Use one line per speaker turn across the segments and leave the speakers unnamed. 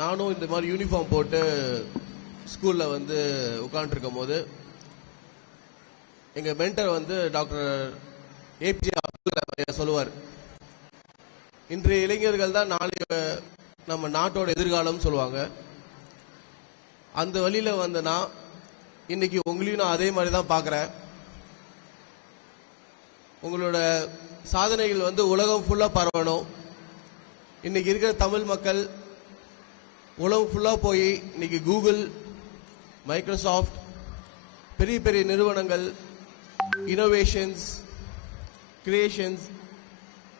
நானும் இந்த மாதிரி யூனிஃபார்ம் போட்டு ஸ்கூலில் வந்து உட்காந்துருக்கும் போது எங்கள் மென்டர் வந்து டாக்டர் ஏபிஜே அப்துல் சொல்லுவார் இன்றைய இளைஞர்கள் தான் நாளைய நம்ம நாட்டோட எதிர்காலம்னு சொல்லுவாங்க. அந்த வழியில் வந்த நான் இன்னைக்கு உங்களையும் நான் அதே மாதிரி தான் பார்க்குறேன் உங்களோட சாதனைகள் வந்து உலகம் ஃபுல்லாக பரவணும். இன்னைக்கு இருக்கிற தமிழ் மக்கள் உலகம் ஃபுல்லாக போய் இன்னைக்கு கூகுள் மைக்ரோசாஃப்ட் பெரிய பெரிய நிறுவனங்கள் இனோவேஷன்ஸ் கிரியேஷன்ஸ்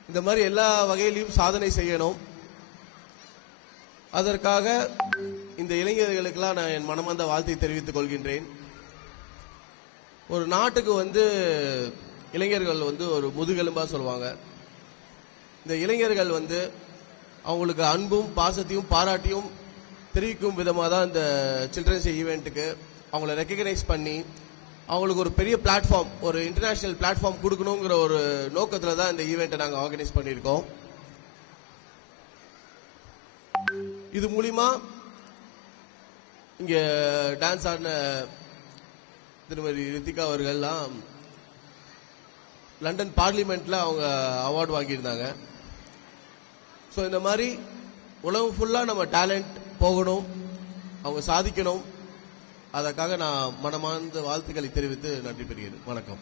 இந்த மாதிரி எல்லா வகையிலையும் சாதனை செய்யணும். அதற்காக இந்த இளைஞர்களுக்கெல்லாம் நான் என் மனமார்ந்த வாழ்த்தை தெரிவித்துக் கொள்கின்றேன். ஒரு நாட்டுக்கு வந்து இளைஞர்கள் வந்து ஒரு முதுகெலும்பா சொல்லுவாங்க. இந்த இளைஞர்கள் வந்து அவங்களுக்கு அன்பும் பாசத்தையும் பாராட்டியும் தெரிவிக்கும் விதமாக தான் இந்த சில்ட்ரன்ஸ் ஈவெண்ட்டுக்கு அவங்கள ரெக்கக்னைஸ் பண்ணி அவங்களுக்கு ஒரு பெரிய பிளாட்ஃபார்ம் ஒரு இன்டர்நேஷனல் பிளாட்ஃபார்ம் கொடுக்கணுங்கிற ஒரு நோக்கத்தில் தான் இந்த ஈவெண்ட்டை நாங்கள் ஆர்கனைஸ் பண்ணியிருக்கோம். இது மூலிமா இங்கே டான்ஸ் ஆடின திருமதி ரித்திகா அவர்கள்லாம் லண்டன் பார்லிமெண்ட்ல அவங்க அவார்டு வாங்கியிருந்தாங்க. ஸோ இந்த மாதிரி உலகம் ஃபுல்லாக நம்ம டேலண்ட் போகணும் அவங்க சாதிக்கணும். அதற்காக நான் மனமார்ந்த வாழ்த்துக்களை தெரிவித்து நன்றி பெறுகிறேன். வணக்கம்.